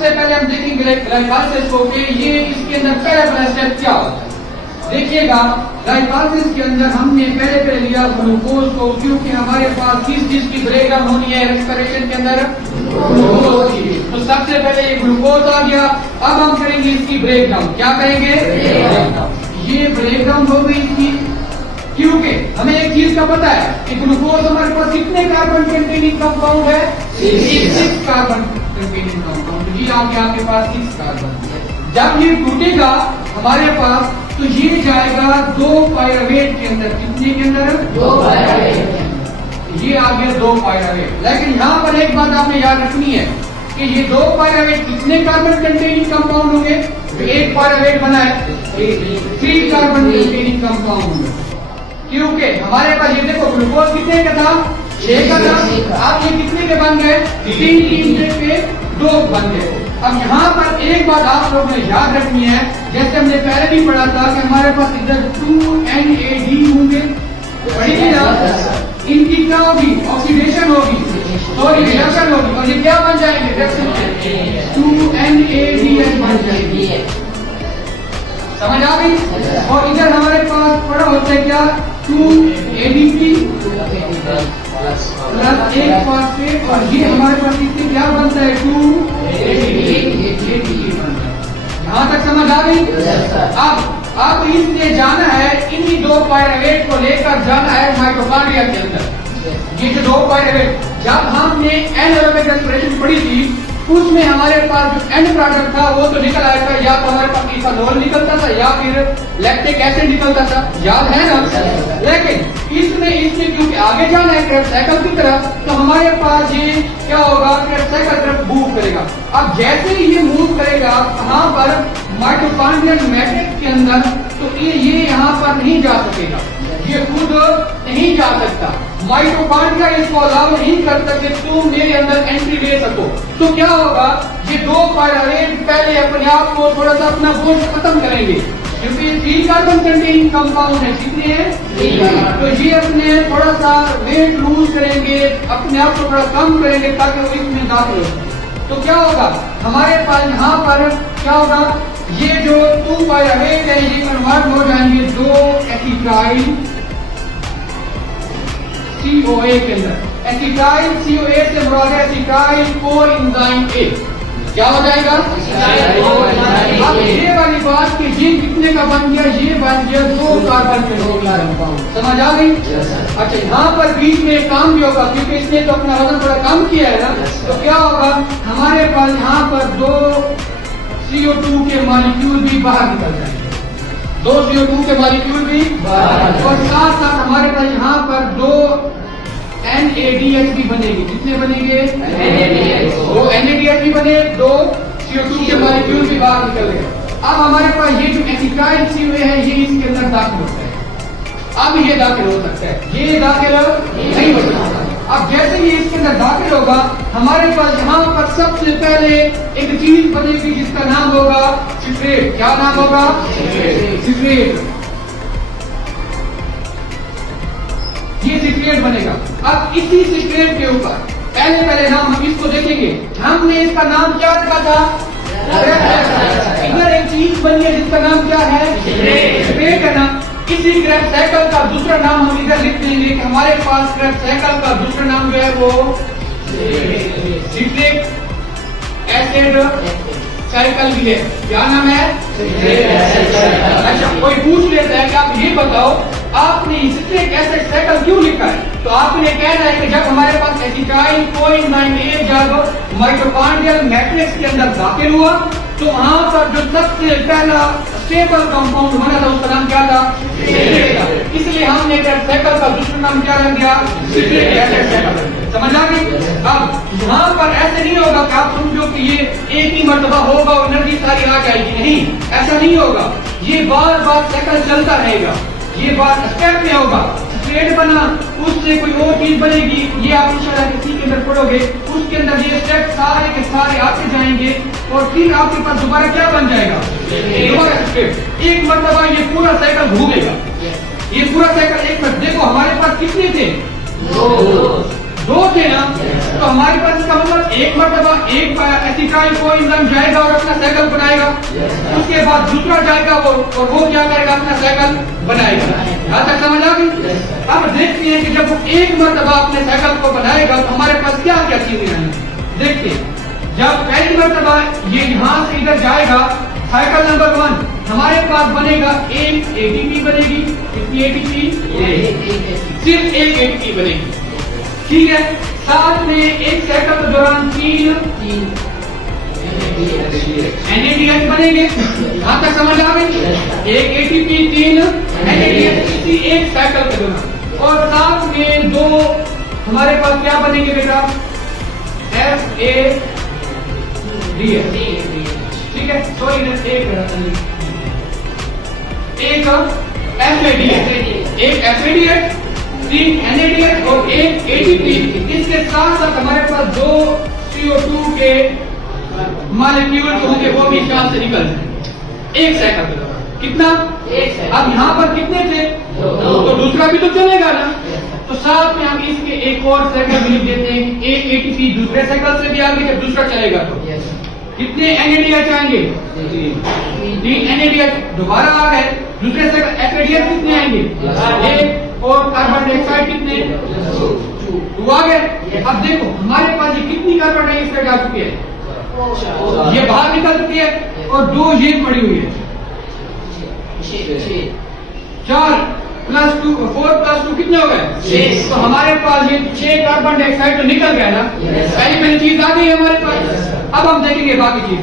सबसे पहले हम देखेंगे ग्लाइकोलाइसिस को कि ये इसके अंदर पहला स्टेप क्या होता है। देखिएगा ग्लाइकोलाइसिस के अंदर हमने पहले लिया ग्लूकोज को, क्योंकि हमारे पास किस चीज की ब्रेकडाउन होनी है रेस्पिरेशन के अंदर, ग्लूकोज की। तो सबसे पहले ये ग्लूकोज आ गया। अब हम करेंगे इसकी ब्रेकडाउन। क्या करेंगे? ये ब्रेकडाउन हो गई इसकी, क्योंकि हमें एक चीज का पता है कि ग्लूकोज हमारे पास कितने कार्बन कंटेनिंग कंपाउंड है? 6 कार्बन कंटेनिंग कंपाउंड। ये आ गया आपके पास 6 कार्बन। जब ये टूटेगा हमारे पास तो ये जाएगा 2 पायरावेट के अंदर। कितने के अंदर? 2 पायरावेट। ये आ गया 2 पायरावेट। लेकिन यहाँ पर एक बात आपने याद रखनी है कि ये 2 पायरावेट कितने कार्बन कंटेनिंग कंपाउंड होंगे? तो एक पायरावेट बना है 3 कार्बन कंटेनिंग कंपाउंड, क्योंकि हमारे पास ये देखो ग्लूकोज कितने का था? 6 का था। आप ये कितने के बन गए? 3 के 2 बन गए। अब यहाँ पर एक बात आप लोगों ने याद रखनी है, जैसे हमने पहले भी पढ़ा था कि हमारे पास इधर 2 NAD होंगे, पढ़ी ना? इनकी क्या होगी? ऑक्सीडेशन होगी, सॉरी रिडक्शन होगी, और ये क्या बन जाएंगे? 2 NADH बन जाएंगे। समझ आ गई? और इधर हमारे पास पढ़ा होता है क्या? 2 ADP प्लस 1 फॉस्फेट, और ये हमारे पास इससे क्या बनता है? 2 ADP बनता है। यहाँ तक समझ आ गई? अब इसने जाना है, इन्हीं 2 पायरावेट को लेकर जाना है माइटोकॉन्ड्रिया के अंदर। ये जो 2 पायरावेट, जब हमने एनारोबिक रेस्पिरेशन पढ़ी थी उसमें हमारे पास जो एंड प्रोडक्ट था वो तो निकल आया था, या तो हमारे पास इथानॉल निकलता था या फिर लैक्टिक एसिड निकलता था, याद है ना? लेकिन इसमें क्योंकि आगे जाना है क्रेब्स साइकिल की तरफ, तो हमारे पास ये क्या होगा? क्रेब्स साइकिल तरफ मूव करेगा। अब जैसे ही ये मूव करेगा कहाँ पर? माइटोकॉन्ड्रियल मैट्रिक्स के अंदर, तो ये यहाँ पर नहीं जा सकेगा, ये खुद नहीं जा सकता। माइटोकॉन्ड्रिया इसको अलाउ नहीं कर सकते तुम मेरे अंदर एंट्री ले सको। तो क्या होगा? ये 2 पायरावेट पहले अपने आप को थोड़ा सा अपना बोझ खत्म करेंगे, क्योंकि 3 कार्बन कंटेनिंग कंपाउंड है। कितने हैं? तो ये अपने थोड़ा सा वेट लूज करेंगे, अपने आप को थोड़ा कम करेंगे ताकि वो इसमें दाखिल हो। तो क्या होगा? हमारे पास यहाँ पर क्या होगा? ये जो 2 पायरावेट है ये कन्वर्ट हो जाएंगे 2 एसिटाइल COA के अंदर। एसिटाइल COA से मुराद है एसिटाइल कोएंजाइम A। क्या हो जाएगा? अब ये वाली बात कि ये कितने का बन गया? ये बन गया 2 कार्बन कंपाउंड। समझ आ गई? अच्छा, यहाँ पर बीच में काम भी होगा, क्योंकि इसने तो अपना वजन थोड़ा कम किया है ना। तो क्या होगा? हमारे पास यहाँ पर 2 CO2 के मॉलिक्यूल भी बाहर निकल जाएंगे, 2 CO2 के मॉलिक्यूल भी बाहर, और साथ साथ हमारे पास यहाँ पर 2 NADH भी बनेगी। कितने बनेंगे? 2 NADH भी बने, 2 CO2 के मॉलिक्यूल भी बाहर निकल गए। अब हमारे पास ये जो एसिटाइल COA है ये इसके अंदर दाखिल होता है। अब ये दाखिल हो सकता है, ये दाखिल नहीं हो सकता। अब जैसे ही इसके अंदर दाखिल होगा हमारे पास यहाँ पर सबसे पहले एक चीज बनेगी जिसका नाम होगा सिट्रेट। क्या नाम होगा? सिट्रेट। ये सिट्रेट बनेगा। अब इसी सिट्रेट के ऊपर पहले नाम हम इसको देखेंगे। हमने इसका नाम क्या रखा था? इधर एक चीज बनी है जिसका नाम क्या है? सिट्रेट है ना। इसी क्रेब्स साइकिल का दूसरा नाम हम इधर लिख देंगे कि हमारे पास क्रेब्स साइकिल का दूसरा नाम जो है वो सिट्रिक एसिड साइकिल भी है। क्या नाम है? अच्छा, कोई पूछ लेता है कि आप ये बताओ आपने सिट्रिक एसिड साइकिल क्यों लिखा है? तो आपने कहना है कि जब हमारे पास एसिटाइल कोएंजाइम A जब माइटोकॉन्ड्रियल मैट्रिक्स के अंदर दाखिल हुआ तो वहां पर जो सबसे पहला स्टेबल कंपाउंड बना था उसका नाम क्या था? इसलिए हमने साइकिल का दूसरा नाम क्या रख दिया? Citric acid cycle. समझ आ गई? अब यहाँ पर ऐसे नहीं होगा कि आप समझो कि ये एक ही मर्तबा होगा और एनर्जी सारी आ जाएगी, नहीं, ऐसा नहीं होगा। ये बार बार साइकिल चलता रहेगा, ये बात स्टेप में होगा। स्ट्रेट बना, उससे कोई और चीज बनेगी, ये आप इंशाल्लाह किसी के अंदर पढ़ोगे, उसके अंदर ये स्टेप सारे के सारे आते जाएंगे और फिर आपके पास दोबारा क्या बन जाएगा? दोबारा स्टेप। एक मरतबा ये पूरा साइकिल घूमेगा, ये पूरा साइकिल एक मिनट। देखो हमारे पास कितने थे? दो थे ना, तो हमारे पास इसका मतलब एक मरतबा एक एसिटाइल कोएंजाइम जाएगा और अपना साइकिल बनाएगा, उसके बाद दूसरा जाएगा और वो क्या करेगा, अपना साइकिल बनाएगा। यहाँ तक समझ आ गई? अब देखते हैं कि जब वो एक मरतबा अपने साइकिल को बनाएगा तो हमारे पास क्या क्या चीजें हैं। देखते हैं, जब पहली मरतबा ये यहाँ से इधर जाएगा, साइकिल नंबर 1 हमारे पास बनेगा एक एटीपी बनेगी। कितनी एटीपी? सिर्फ एक एटीपी बनेगी, ठीक है। साथ में एक साइकिल के दौरान 3 NADH बनेंगे। यहाँ तक समझ आ गई? एक एटीपी 3 NADH इसी एक साइकिल के दौरान। और साथ में 2 हमारे पास क्या बनेंगे बेटा? FADH, ठीक है। सॉरी एक FADH, 3 NADH और एक ATP। इसके साथ साथ हमारे पास 2 CO2 के मॉलिक्यूल होंगे, वो भी शाम से निकल जाए एक साइकिल के दौरान। कितना? एक साइकिल। अब यहाँ पर कितने थे? तो दूसरा भी तो चलेगा ना, तो साथ में हम इसके एक और साइकिल लिख देते हैं कि एक ATP दूसरे साइकिल से भी आगे जब दूसरा चलेगा तो कितने NADH आएंगे? 3 NADH दोबारा आ गए। दूसरे साइकिल FADH कितने आएंगे? 1 और कार्बन डाइऑक्साइड कितने? 2 आ गए। अब देखो हमारे पास ये कितनी कार्बन डाइऑक्साइड आ चुकी है? ये बाहर निकल चुकी है और 2 ये पड़ी हुई है। 4 + 2 4 + 2 कितने हो गए? 6। तो हमारे पास ये 6 कार्बन डाइऑक्साइड तो निकल गया ना। पहली चीज आ गई है हमारे पास। अब हम देखेंगे बाकी चीज।